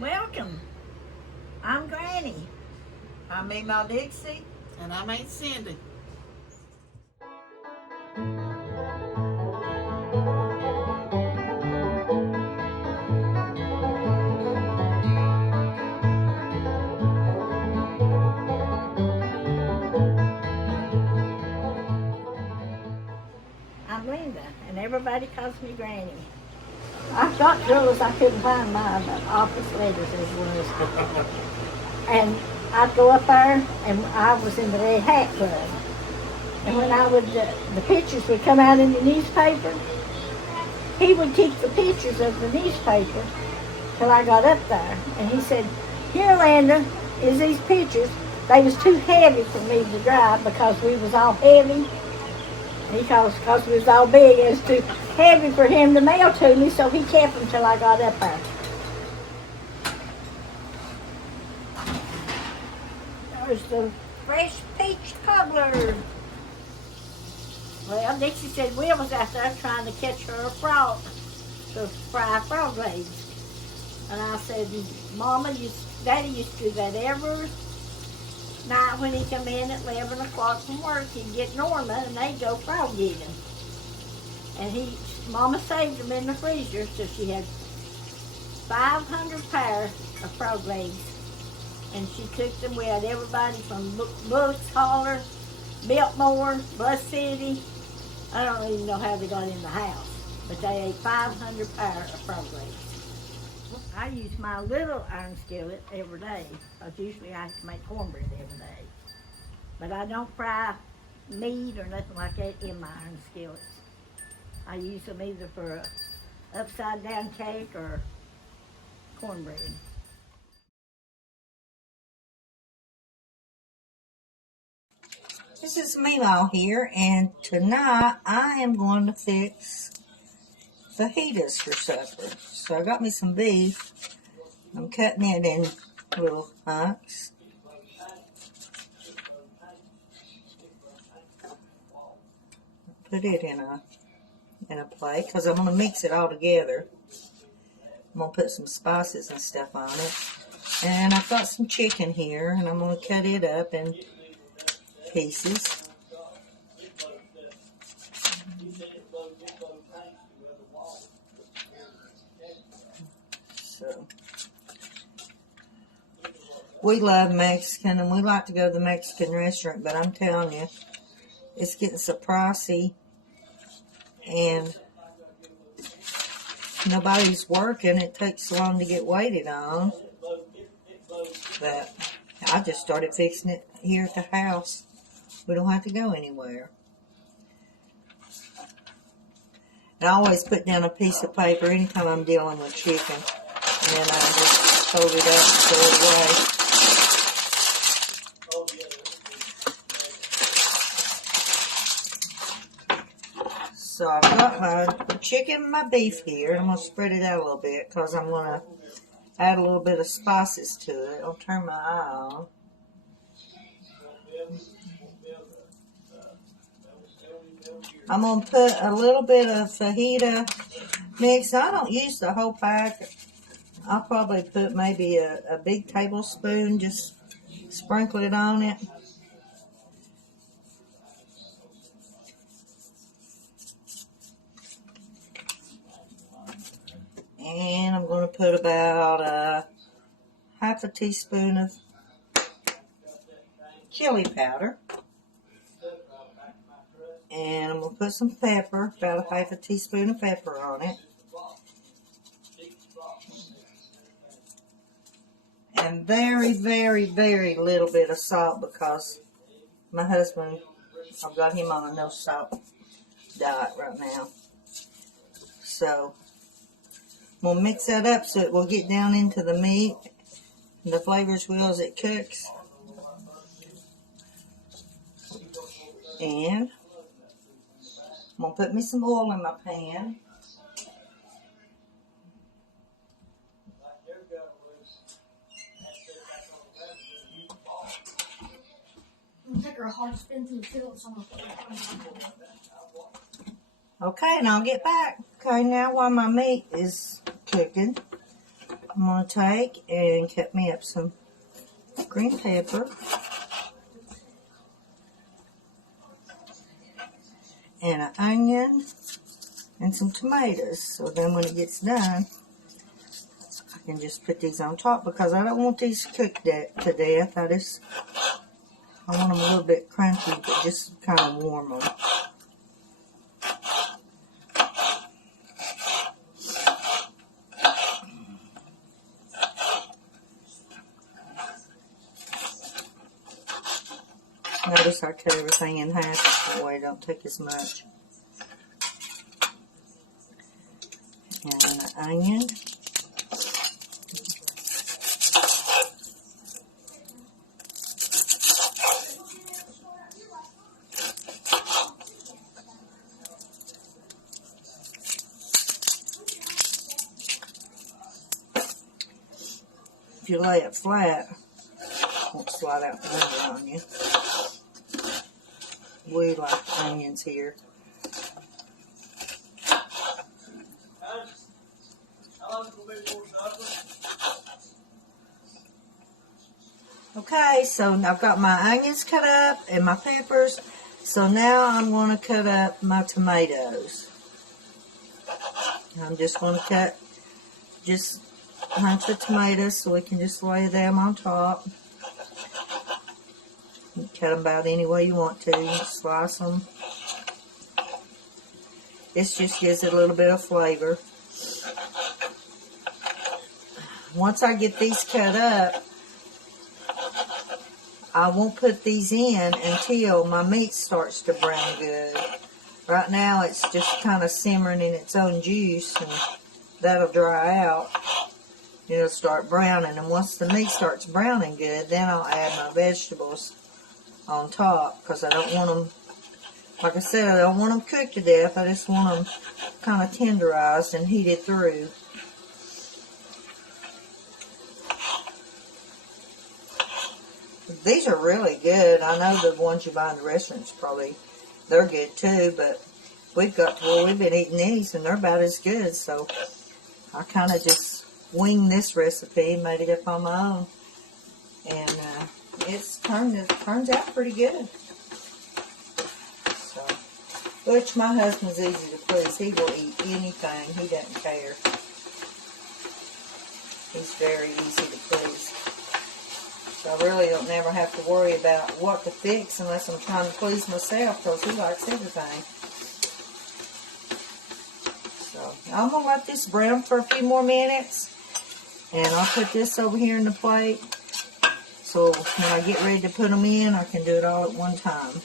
Welcome. I'm Granny. I'm Memaw Dixie. And I'm Aunt Cindy. I'm Linda, and everybody calls me Granny. I've got drills. I couldn't find my office letters as was. And I'd go up there, and I was in the Red Hat Club. And when I would, the pictures would come out in the newspaper. He would keep the pictures of the newspaper till I got up there. And he said, "Here, Linda, is these pictures." They was too heavy for me to drive because we was all heavy. Because we was all big, it was too heavy for him to mail to me, so he kept them till I got up there. There's the fresh peach cobbler. Well, Dixie said Will was out there trying to catch her a frog, to fry frog legs. And I said, Mama, Daddy used to do that every night when he come in at 11 o'clock from work. He'd get Norma and they'd go frog eating. And Mama saved them in the freezer, so she had 500 pair of frog legs. And she cooked them. We had everybody from Brooks, Holler, Biltmore, Bus City. I don't even know how they got in the house, but they ate 500 pair of frog legs. I use my little iron skillet every day, because usually I have to make cornbread every day. But I don't fry meat or nothing like that in my iron skillets. I use them either for a upside down cake or cornbread. This is Memaw here, and tonight I am going to fix fajitas for supper. So I got me some beef. I'm cutting it in little hunks. Put it in a plate because I'm going to mix it all together. I'm going to put some spices and stuff on it. And I've got some chicken here, and I'm going to cut it up in pieces. So, we love Mexican, and we like to go to the Mexican restaurant, but I'm telling you, it's getting so pricey, and nobody's working. It takes so long to get waited on. But I just started fixing it here at the house. We don't have to go anywhere. And I always put down a piece of paper anytime I'm dealing with chicken. And then I just fold it up and throw it away. So I've got my chicken and my beef here. I'm going to spread it out a little bit because I'm going to add a little bit of spices to it. I'll turn my eye on. I'm going to put a little bit of fajita mix. I don't use the whole pack. I'll probably put maybe a big tablespoon, just sprinkle it on it. And I'm going to put about half a teaspoon of chili powder. And I'm going to put some pepper, about a half a teaspoon of pepper on it. And very, very, very little bit of salt because my husband, I've got him on a no salt diet right now. So we'll mix that up so it will get down into the meat and the flavors will as it cooks. And I'm going to put me some oil in my pan. Take her a hard spin through the fields on the Okay, and I'll get back. Okay, now while my meat is cooking, I'm going to take and cut me up some green pepper. And an onion and some tomatoes. So then when it gets done, I can just put these on top because I don't want these cooked to death. I want them a little bit crunchy, but just kind of warm them. Notice I cut everything in half, that way it don't take as much. And an onion. If you lay it flat, it won't slide out from under on you. We like onions here. Okay, so I've got my onions cut up and my peppers. So now I'm going to cut up my tomatoes. I'm just going to cut just a bunch of tomatoes so we can just lay them on top. You can cut them about any way you want to. You can slice them. This just gives it a little bit of flavor. Once I get these cut up, I won't put these in until my meat starts to brown good. Right now it's just kind of simmering in its own juice, and that'll dry out. It'll start browning, and once the meat starts browning good, then I'll add my vegetables on top, because I don't want them, like I said, I don't want them cooked to death. I just want them kind of tenderized and heated through. These are really good. I know the ones you buy in the restaurants probably, they're good too, but we've got to where we've been eating these and they're about as good. So I kind of just winged this recipe, made it up on my own, and it turns out pretty good. So, which my husband's easy to please. He will eat anything. He doesn't care. He's very easy to please. So I really don't never have to worry about what to fix unless I'm trying to please myself, because he likes everything. So I'm going to let this brown for a few more minutes, and I'll put this over here in the plate. So when I get ready to put them in, I can do it all at one time.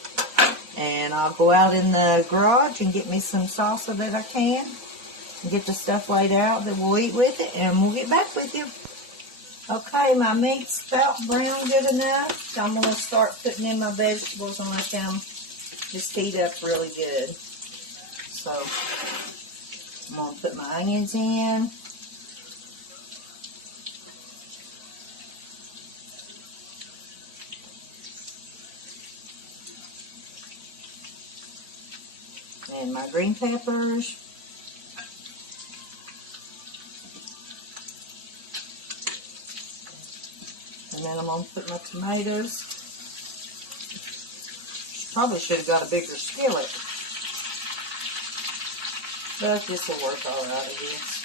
And I'll go out in the garage and get me some salsa that I can, and get the stuff laid out that we'll eat with it, and we'll get back with you. Okay, my meat's about brown good enough, so I'm going to start putting in my vegetables and let them just heat up really good. So I'm going to put my onions in. And my green peppers. And then I'm going to put my tomatoes. Probably should have got a bigger skillet, but this will work all right, I guess.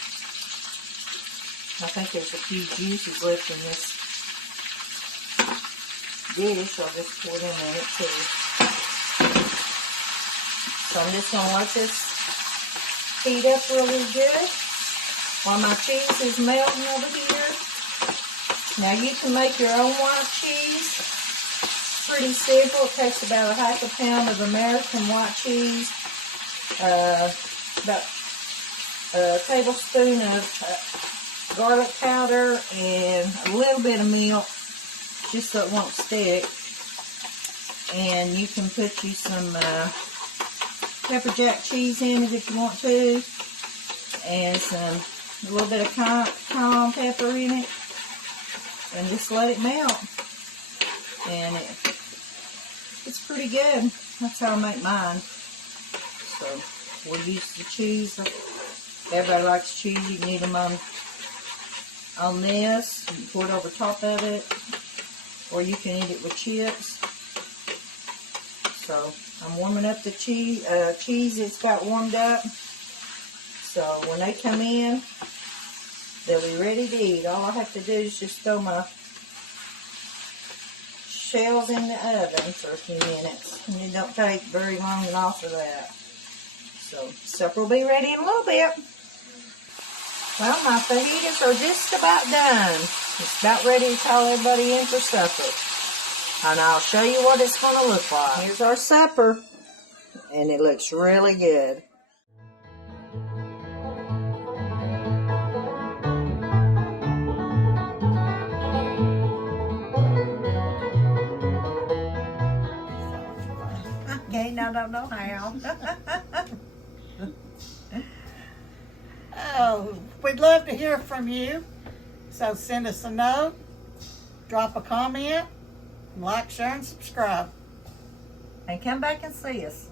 I think there's a few juices left in this dish. I'll just pour them in it too. So I'm just going to let this heat up really good while my cheese is melting over here. Now you can make your own white cheese. Pretty simple. It takes about a half a pound of American white cheese, about a tablespoon of garlic powder, and a little bit of milk, just so it won't stick. And you can put you some pepper jack cheese in it if you want to, and a little bit of cayenne pepper in it, and just let it melt. And it's pretty good. That's how I make mine. So we'll use the cheese. Everybody likes cheese. You can eat them on this. You can pour it over top of it, or you can eat it with chips. So I'm warming up the cheese. It's got warmed up. So when they come in, they'll be ready to eat. All I have to do is just throw my shells in the oven for a few minutes. And it don't take very long and off of that. So supper will be ready in a little bit. Well, my fajitas are just about done. It's about ready to call everybody in for supper. And I'll show you what it's going to look like. Here's our supper. And it looks really good. Okay, I don't know how. Oh, we'd love to hear from you. So send us a note, drop a comment, like, share, and subscribe. And come back and see us.